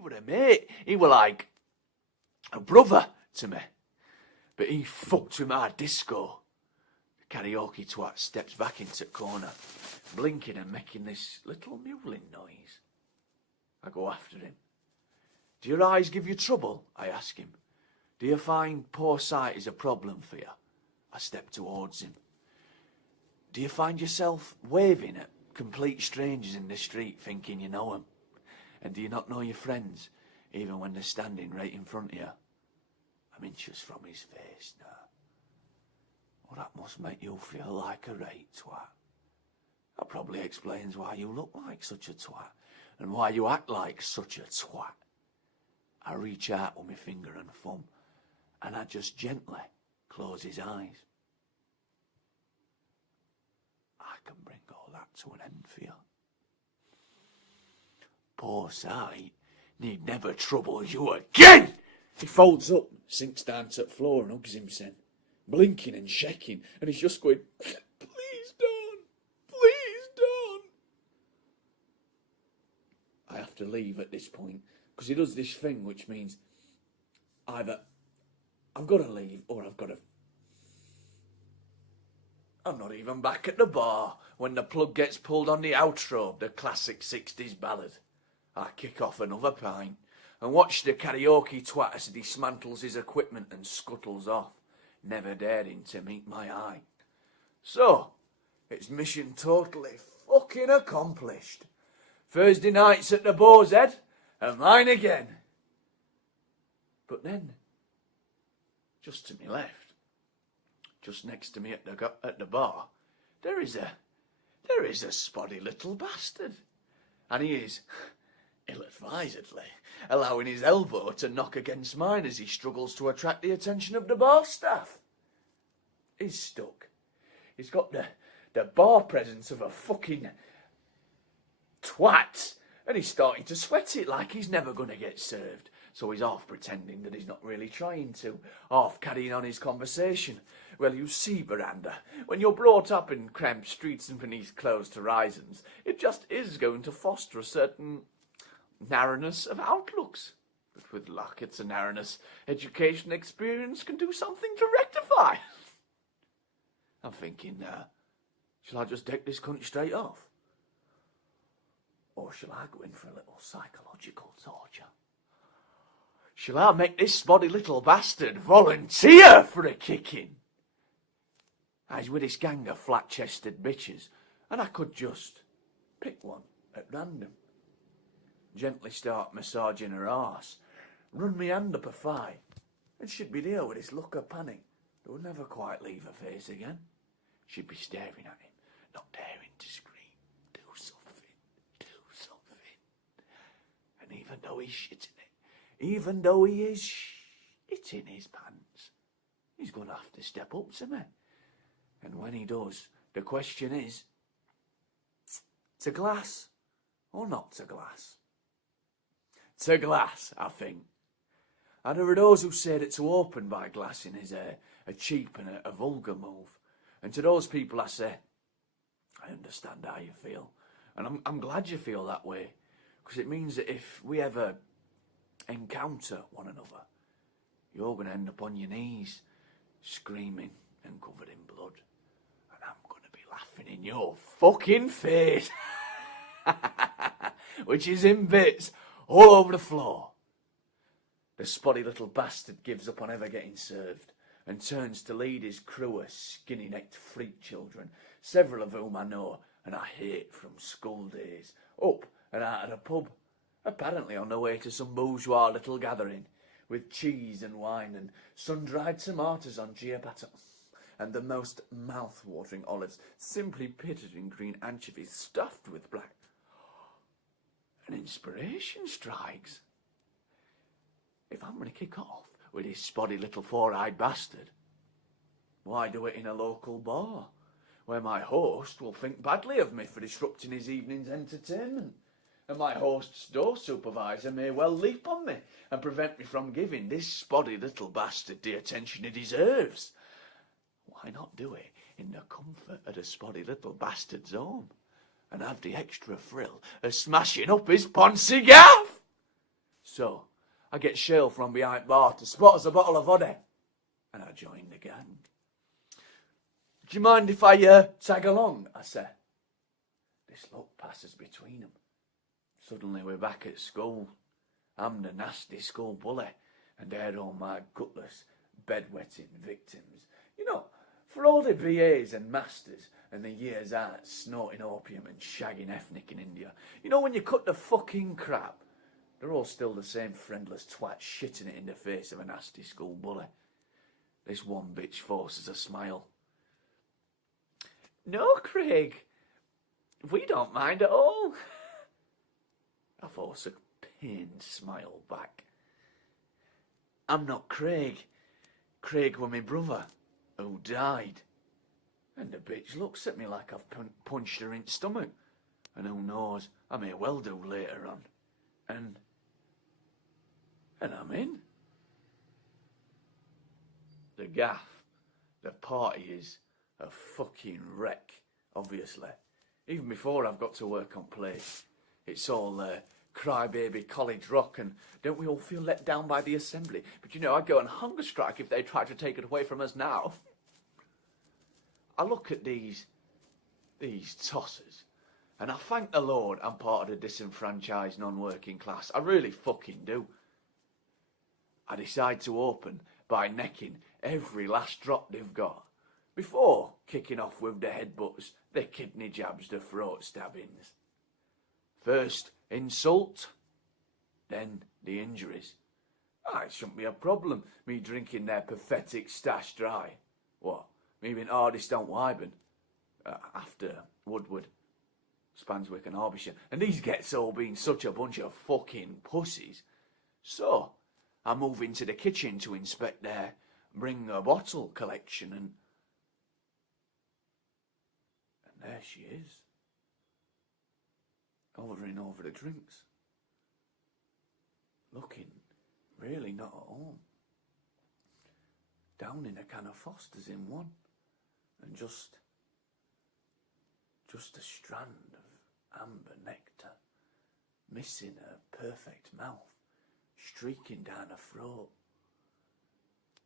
were a mate. He were like a brother to me. But he fucked with my disco. The karaoke twat steps back into the corner, blinking and making this little mewling noise. I go after him. Do your eyes give you trouble? I ask him. Do you find poor sight is a problem for you? I step towards him. Do you find yourself waving at complete strangers in the street thinking you know them? And do you not know your friends, even when they're standing right in front of you? I'm inches from his face now. Well, that must make you feel like a right twat. That probably explains why you look like such a twat, and why you act like such a twat. I reach out with my finger and thumb, and I just gently close his eyes. I can bring all that to an end for you. Poor sight need never trouble you again! He folds up, sinks down to the floor and hugs himself, blinking and shaking, and he's just going, please don't, please don't. I have to leave at this point, because he does this thing which means either I've got to leave or I've got to... I'm not even back at the bar when the plug gets pulled on the outro of the classic 60s ballad. I kick off another pint and watch the karaoke twat as he dismantles his equipment and scuttles off, never daring to meet my eye. So, it's mission totally fucking accomplished. Thursday nights at the Boars Head are mine again. But then, just to my left, just next to me at the bar, there is a spotty little bastard, and he is, ill-advisedly, allowing his elbow to knock against mine as he struggles to attract the attention of the bar staff. He's stuck. He's got the bar presence of a fucking twat, and he's starting to sweat it like he's never going to get served. So he's half pretending that he's not really trying to, half carrying on his conversation. Well, you see, Miranda, when you're brought up in cramped streets and beneath closed horizons, it just is going to foster a certain narrowness of outlooks. But with luck, it's a narrowness education experience can do something to rectify. I'm thinking, shall I just deck this cunt straight off? Or shall I go in for a little psychological torture? Shall I make this spotty little bastard volunteer for a kicking? He's with this gang of flat-chested bitches, and I could just pick one at random. Gently start massaging her arse, run me hand up her thigh, and she'd be there with this look of panic that would never quite leave her face again. She'd be staring at him, not daring to scream, do something, do something. And even though he's shitting it, even though he is shitting his pants, he's going to have to step up to me. And when he does, the question is, to glass or not to glass? To glass, I think. And there are those who say that to open by glassing is a cheap and a vulgar move. And to those people I say, I understand how you feel. And I'm glad you feel that way. Because it means that if we ever encounter one another, you're going to end up on your knees, screaming and covered in blood. And I'm going to be laughing in your fucking face. Which is in bits all over the floor. The spotty little bastard gives up on ever getting served and turns to lead his crew of skinny-necked freak children, several of whom I know and I hate from school days, up and out of the pub, apparently on their way to some bourgeois little gathering, with cheese and wine and sun-dried tomatoes on ciabatta, and the most mouth-watering olives, simply pitted in green anchovies stuffed with black. An inspiration strikes. If I'm going to kick off with this spotty little four-eyed bastard, why do it in a local bar, where my host will think badly of me for disrupting his evening's entertainment, and my host's door supervisor may well leap on me and prevent me from giving this spotty little bastard the attention he deserves? Why not do it in the comfort of the spotty little bastard's home, and have the extra thrill of smashing up his poncy gaff? So So I get Shale from behind bar to spot us a bottle of vodka, and I join the gang. Do you mind if I tag along? I say. This look passes between them. Suddenly we're back at school. I'm the nasty school bully, and they're all my gutless, bedwetting victims. You know, for all the BAs and masters and the years out snorting opium and shagging ethnic in India, you know, when you cut the fucking crap, they're all still the same friendless twat shitting it in the face of a nasty school bully. This one bitch forces a smile. No, Craig, we don't mind at all. I force a pained smile back. I'm not Craig. Craig were my brother, who died. And the bitch looks at me like I've punched her in the stomach. And who knows, I may well do later on. And I'm in. The gaff, the party is a fucking wreck, obviously. Even before I've got to work on plays. It's all crybaby college rock, and don't we all feel let down by the assembly? But you know, I'd go on hunger strike if they tried to take it away from us now. I look at these tossers, and I thank the Lord I'm part of the disenfranchised non-working class. I really fucking do. I decide to open by necking every last drop they've got, before kicking off with the headbutts, the kidney jabs, the throat stabbings. First insult, then the injuries. It shouldn't be a problem, me drinking their pathetic stash dry. What, me being hardest on Wyburn, after Woodward, Spanswick and Derbyshire, and these gets all being such a bunch of fucking pussies. So, I move into the kitchen to inspect their bring a bottle collection, and there she is, hovering over the drinks, looking really not at home, down in a can of Foster's in one, and just a strand of amber nectar, missing her perfect mouth, streaking down her throat.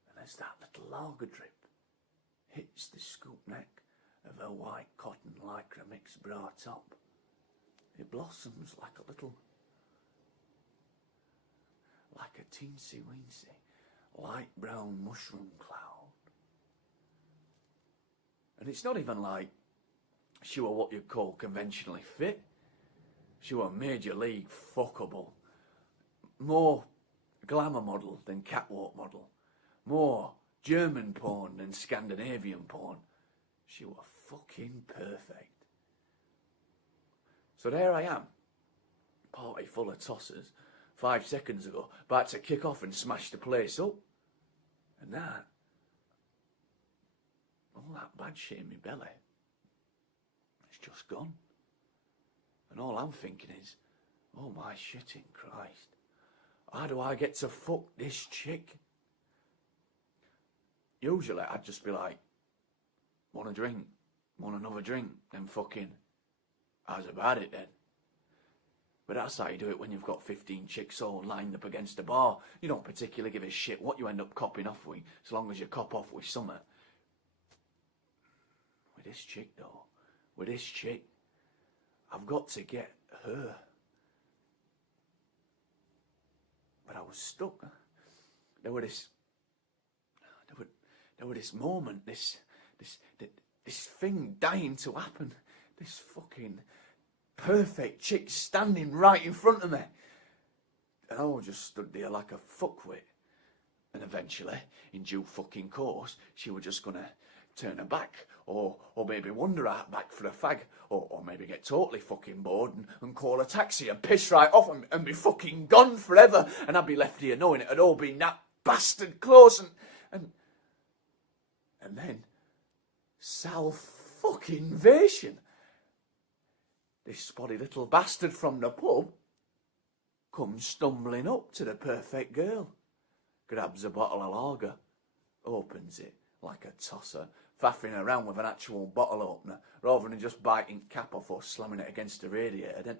And as that little lager drip hits the scoop neck of her white cotton lycra mixed bra top, it blossoms like a teensy-weensy light brown mushroom cloud. And it's not even like she were what you'd call conventionally fit. She were major league fuckable. More glamour model than catwalk model. More German porn than Scandinavian porn. She were fucking perfect. So there I am, party full of tossers, 5 seconds ago, about to kick off and smash the place up. And that, all that bad shit in my belly, it's just gone. And all I'm thinking is, oh my shitting Christ, how do I get to fuck this chick? Usually I'd just be like, want a drink, want another drink, then fucking, how's about it then? But that's how you do it when you've got 15 chicks all lined up against a bar. You don't particularly give a shit what you end up copping off with, as long as you cop off with something. With this chick though, I've got to get her. But I was stuck. There were this moment, this thing dying to happen. This fucking perfect chick standing right in front of me. And I just stood there like a fuckwit. And eventually, in due fucking course, she was just gonna turn her back, or maybe wander out back for a fag, or maybe get totally fucking bored and call a taxi and piss right off and be fucking gone forever, and I'd be left here knowing it had all been that bastard close, and then Sal fucking Vation. This spotty little bastard from the pub comes stumbling up to the perfect girl, grabs a bottle of lager, opens it like a tosser, faffing around with an actual bottle opener rather than just biting cap off or slamming it against the radiator. Then